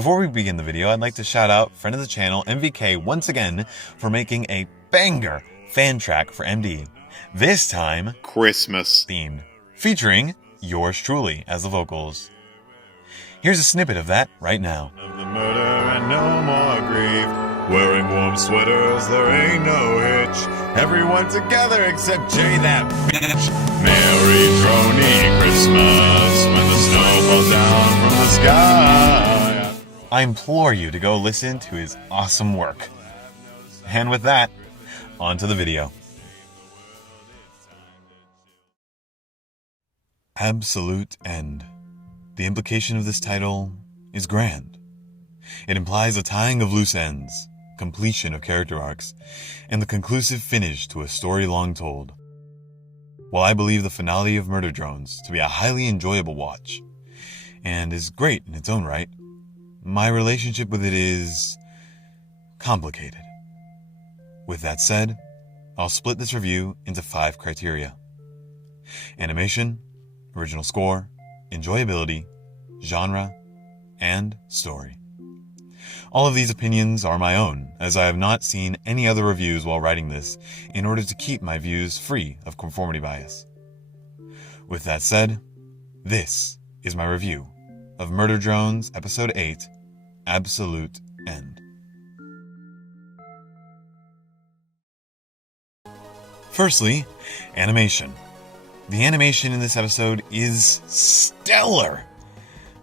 Before we begin the video, I'd like to shout out friend of the channel, MVK, once again for making a banger fan track for MD. This time, Christmas themed, featuring yours truly as the vocals. Here's a snippet of that right now. of the murder and no more grief. Wearing warm sweaters, there ain't no hitch. Everyone together except Jay, that bitch. Merry Droney Christmas when the snow falls down from the sky. I implore you to go listen to his awesome work. And with that, on to the video. Absolute End. The implication of this title is grand. It implies a tying of loose ends, completion of character arcs, and the conclusive finish to a story long told. While I believe the finale of Murder Drones to be a highly enjoyable watch, and is great in its own right, my relationship with it is complicated. With that said, I'll split this review into 5 criteria: animation, original score, enjoyability, genre, and story. All of these opinions are my own, as I have not seen any other reviews while writing this in order to keep my views free of conformity bias. With that said, this is my review of Murder Drones Episode 8, Absolute End. Firstly, animation. The animation in this episode is stellar.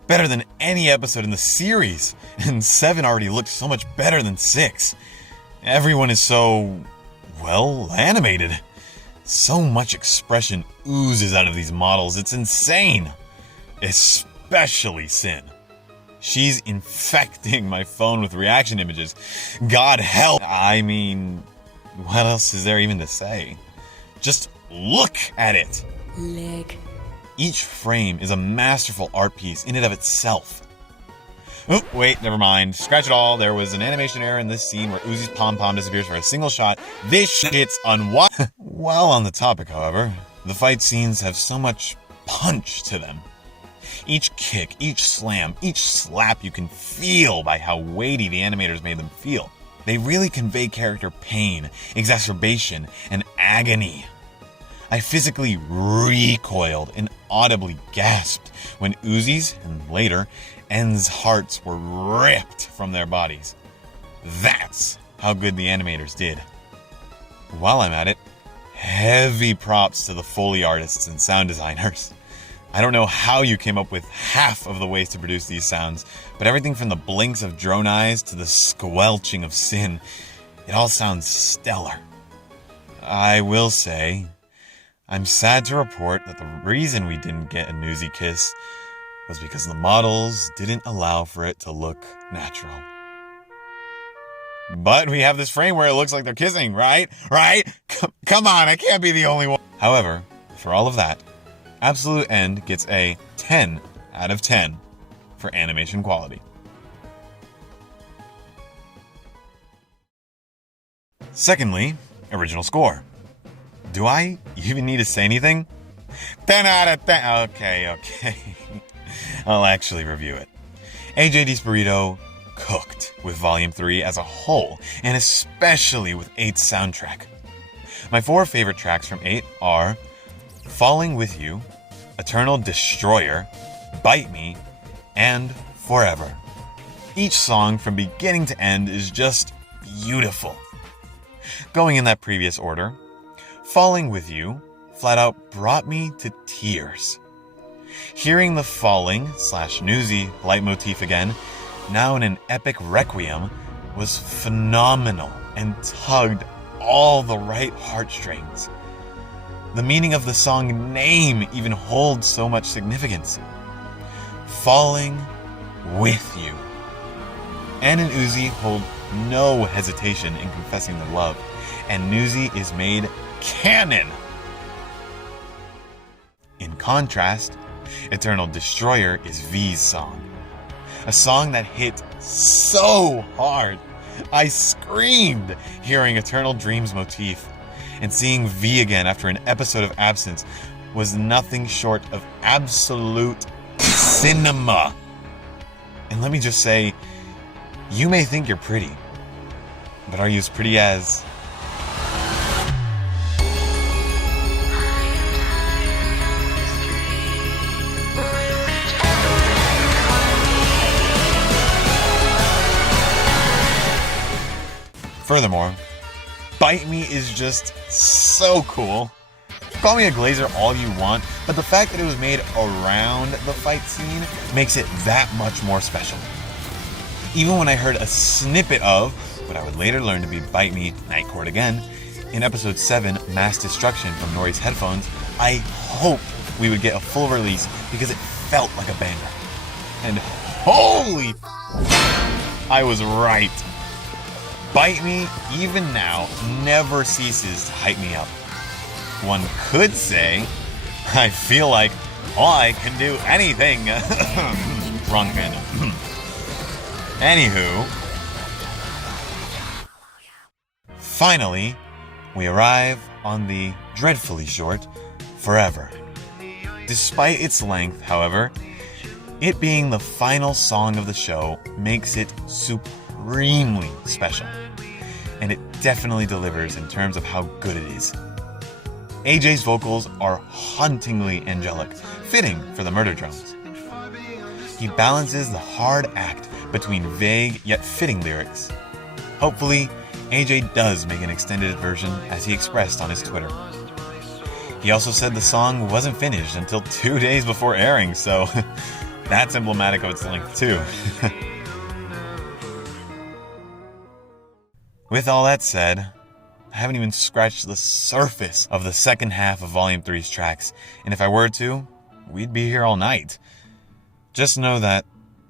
Better than any episode in the series, and 7 already looked so much better than 6. Everyone is so, well, animated. So much expression oozes out of these models, it's insane. Especially Sin. She's infecting my phone with reaction images. God help! I mean, what else is there even to say? Just look at it! Leg. Each frame is a masterful art piece in and of itself. Oh, wait, never mind. Scratch it all. There was an animation error in this scene where Uzi's pom-pom disappears for a single shot. This shit's unwatchable. While on the topic, however, the fight scenes have so much punch to them. Each kick, each slam, each slap you can feel by how weighty the animators made them feel. They really convey character pain, exacerbation, and agony. I physically recoiled and audibly gasped when Uzi's, and later, N's hearts were ripped from their bodies. That's how good the animators did. While I'm at it, heavy props to the Foley artists and sound designers. I don't know how you came up with half of the ways to produce these sounds, but everything from the blinks of drone eyes to the squelching of Sin, it all sounds stellar. I will say, I'm sad to report that the reason we didn't get a newsy kiss was because the models didn't allow for it to look natural. But we have this frame where it looks like they're kissing, right? Right? Come on, I can't be the only one. However, for all of that, Absolute End gets a 10 out of 10 for animation quality. Secondly, original score. Do I even need to say anything? 10 out of 10. Okay. I'll actually review it. AJD's Burrito cooked with Volume 3 as a whole, and especially with 8's soundtrack. My 4 favorite tracks from 8 are Falling With You, Eternal Destroyer, Bite Me, and Forever. Each song from beginning to end is just beautiful. Going in that previous order, Falling With You flat out brought me to tears. Hearing the falling/newsy leitmotif again, now in an epic requiem, was phenomenal and tugged all the right heartstrings. The meaning of the song name even holds so much significance. Falling With You. N and Uzi hold no hesitation in confessing their love, and Newsy is made canon. In contrast, Eternal Destroyer is V's song. A song that hit so hard, I screamed hearing Eternal Dreams motif, and seeing V again after an episode of absence was nothing short of absolute cinema. And let me just say, you may think you're pretty, but are you as pretty as... Furthermore, Bite Me is just so cool. Call me a glazer all you want, but the fact that it was made around the fight scene makes it that much more special. Even when I heard a snippet of what I would later learn to be Bite Me Night Court again in episode 7, Mass Destruction from Nori's headphones, I hoped we would get a full release because it felt like a banger. And holy, I was right. Bite Me, even now, never ceases to hype me up. One could say, I feel like I can do anything. Wrong fandom. Anywho, finally, we arrive on the dreadfully short Forever. Despite its length, however, it being the final song of the show makes it supremely special. And it definitely delivers in terms of how good it is. AJ's vocals are hauntingly angelic, fitting for the murder drones. He balances the hard act between vague yet fitting lyrics. Hopefully, AJ does make an extended version as he expressed on his Twitter. He also said the song wasn't finished until 2 days before airing, so that's emblematic of its length too. With all that said, I haven't even scratched the surface of the second half of Volume 3's tracks, and if I were to, we'd be here all night. Just know that,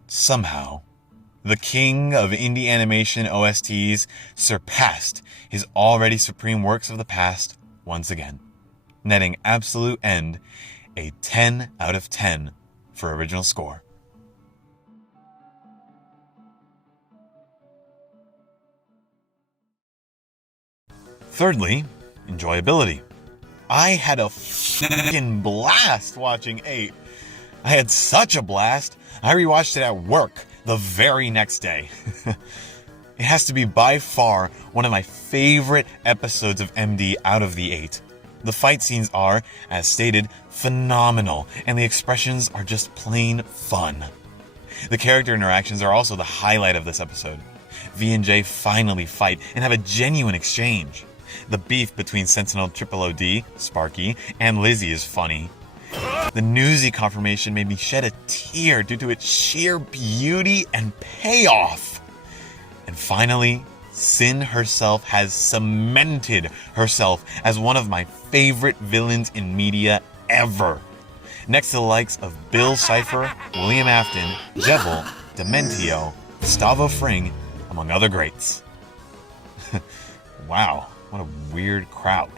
somehow, the king of indie animation OSTs surpassed his already supreme works of the past once again, netting Absolute End a 10 out of 10 for original score. Thirdly, enjoyability. I had a f***ing blast watching 8. I had such a blast, I rewatched it at work the very next day. It has to be by far one of my favorite episodes of MD out of the 8. The fight scenes are, as stated, phenomenal, and the expressions are just plain fun. The character interactions are also the highlight of this episode. V and J finally fight and have a genuine exchange. The beef between Sentinel OOD, Sparky, and Lizzie is funny. The Newsy confirmation made me shed a tear due to its sheer beauty and payoff. And finally, Sin herself has cemented herself as one of my favorite villains in media ever. Next to the likes of Bill Cipher, William Afton, Jevil, Dementio, Gustavo Fring, among other greats. Wow, what a weird crowd.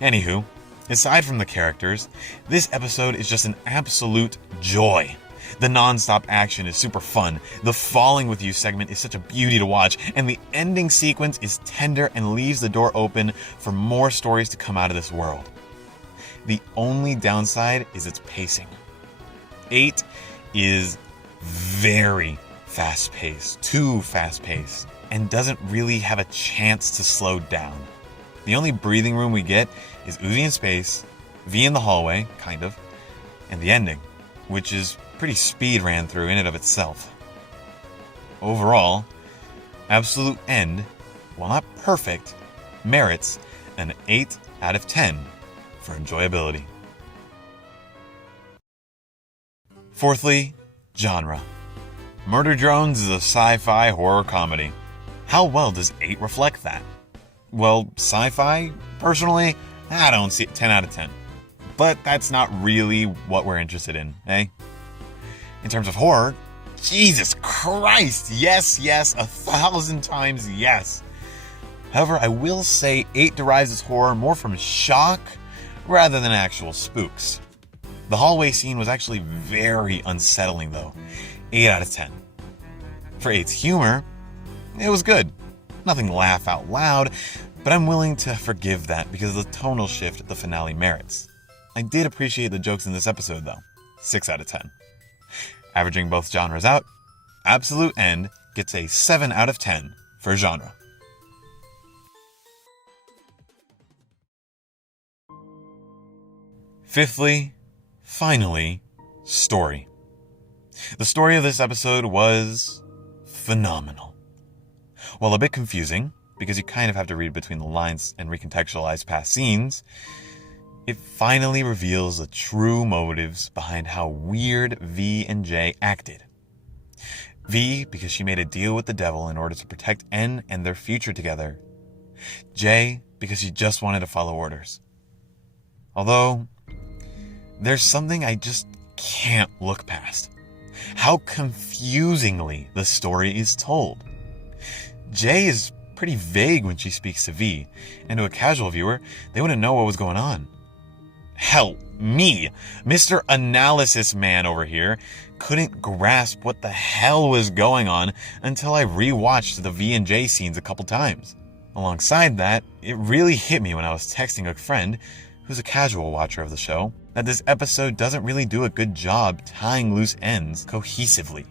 Anywho, aside from the characters, this episode is just an absolute joy. The non-stop action is super fun, the falling with you segment is such a beauty to watch, and the ending sequence is tender and leaves the door open for more stories to come out of this world. The only downside is its pacing. 8 is very fast-paced, too fast-paced, and doesn't really have a chance to slow down. The only breathing room we get is Uzi in space, V in the hallway, kind of, and the ending, which is pretty speed ran through in and of itself. Overall, Absolute End, while not perfect, merits an 8 out of 10 for enjoyability. Fourthly, genre. Murder Drones is a sci-fi horror comedy. How well does 8 reflect that? Well, sci-fi, personally, I don't see it 10 out of 10. But that's not really what we're interested in, eh? In terms of horror, Jesus Christ, yes, 1,000 times yes. However, I will say 8 derives its horror more from shock rather than actual spooks. The hallway scene was actually very unsettling though, 8 out of 10. For 8's humor, it was good. Nothing laugh out loud, but I'm willing to forgive that because of the tonal shift the finale merits. I did appreciate the jokes in this episode though, 6 out of 10. Averaging both genres out, Absolute End gets a 7 out of 10 for genre. Fifthly, finally, story. The story of this episode was phenomenal. While a bit confusing, because you kind of have to read between the lines and recontextualize past scenes, it finally reveals the true motives behind how weird V and J acted. V, because she made a deal with the devil in order to protect N and their future together. J, because she just wanted to follow orders. Although, there's something I just can't look past. How confusingly the story is told. J is pretty vague when she speaks to V, and to a casual viewer, they wouldn't know what was going on. Hell, me, Mr. Analysis Man over here, couldn't grasp what the hell was going on until I rewatched the V and J scenes a couple times. Alongside that, it really hit me when I was texting a friend, who's a casual watcher of the show, that this episode doesn't really do a good job tying loose ends cohesively.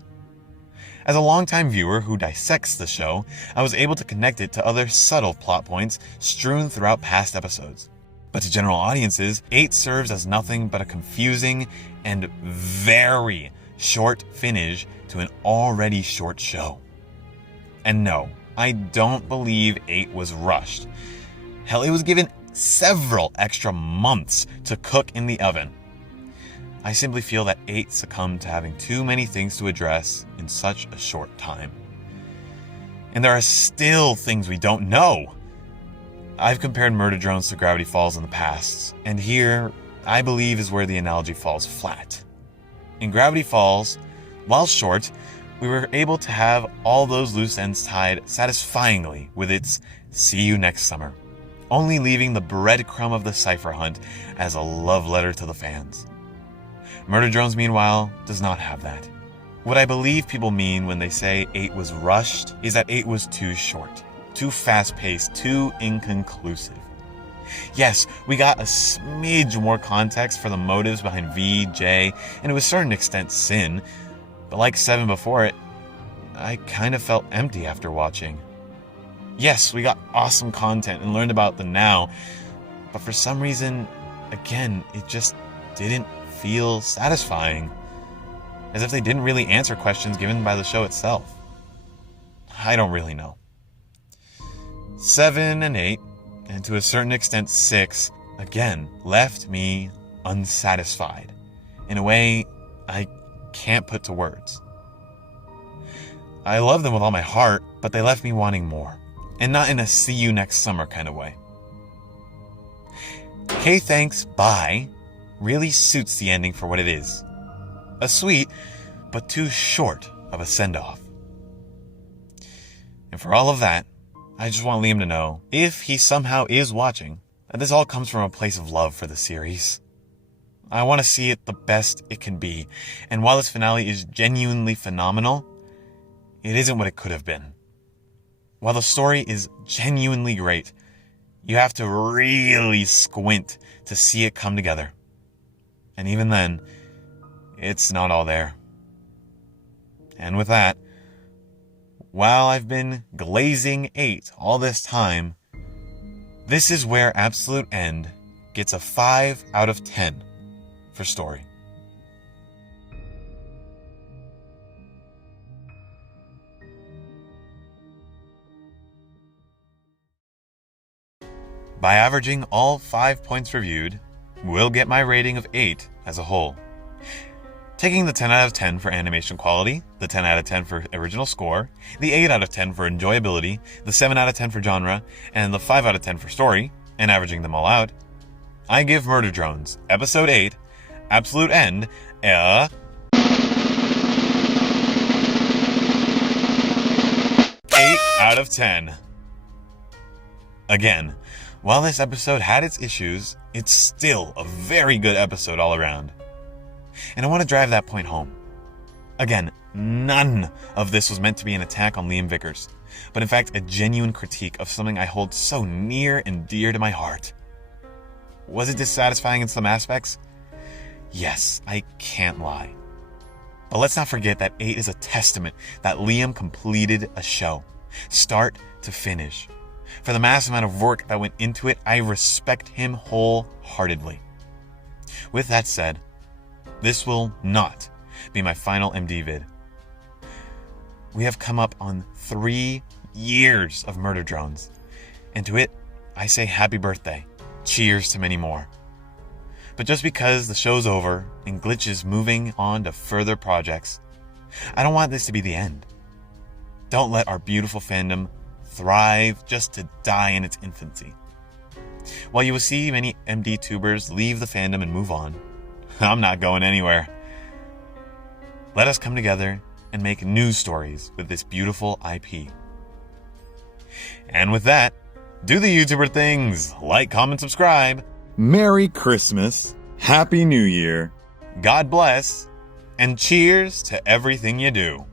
As a longtime viewer who dissects the show, I was able to connect it to other subtle plot points strewn throughout past episodes. But to general audiences, 8 serves as nothing but a confusing and very short finish to an already short show. And no, I don't believe 8 was rushed. Hell, it was given several extra months to cook in the oven. I simply feel that 8 succumbed to having too many things to address in such a short time. And there are still things we don't know. I've compared murder drones to Gravity Falls in the past, and here, I believe, is where the analogy falls flat. In Gravity Falls, while short, we were able to have all those loose ends tied satisfyingly with its "see you next summer," only leaving the breadcrumb of the cipher hunt as a love letter to the fans. Murder Drones, meanwhile, does not have that. What I believe people mean when they say 8 was rushed is that 8 was too short, too fast-paced, too inconclusive. Yes, we got a smidge more context for the motives behind V, J, and to a certain extent Sin, but like 7 before it, I kind of felt empty after watching. Yes, we got awesome content and learned about the now, but for some reason, again, it just didn't feel satisfying. As if they didn't really answer questions given by the show itself. I don't really know. 7 and 8, and to a certain extent 6, again, left me unsatisfied in a way I can't put to words. I love them with all my heart, but they left me wanting more, and not in a see you next summer kind of way. K Thanks Bye really suits the ending for what it is. A sweet, but too short of a send-off. And for all of that, I just want Liam to know, if he somehow is watching, that this all comes from a place of love for the series. I want to see it the best it can be, and while this finale is genuinely phenomenal, it isn't what it could have been. While the story is genuinely great, you have to really squint to see it come together. And even then, it's not all there. And with that, while I've been glazing 8 all this time, this is where Absolute End gets a 5 out of 10 for story. By averaging all 5 points reviewed, we'll get my rating of 8 as a whole. Taking the 10 out of 10 for animation quality, the 10 out of 10 for original score, the 8 out of 10 for enjoyability, the 7 out of 10 for genre, and the 5 out of 10 for story, and averaging them all out, I give Murder Drones, Episode 8, Absolute End, a 8 out of 10. Again, while this episode had its issues, it's still a very good episode all around. And I want to drive that point home. Again, none of this was meant to be an attack on Liam Vickers, but in fact a genuine critique of something I hold so near and dear to my heart. Was it dissatisfying in some aspects? Yes, I can't lie. But let's not forget that 8 is a testament that Liam completed a show, start to finish. For the massive amount of work that went into it, I respect him wholeheartedly. With that said, this will not be my final MD vid. We have come up on 3 years of Murder Drones, and to it, I say happy birthday. Cheers to many more. But just because the show's over and Glitch is moving on to further projects, I don't want this to be the end. Don't let our beautiful fandom thrive just to die in its infancy. While you will see many MD tubers leave the fandom and move on, I'm not going anywhere. Let us come together and make new stories with this beautiful IP. And with that, do the YouTuber things. Like, comment, subscribe. Merry Christmas, Happy New Year, God bless, and cheers to everything you do.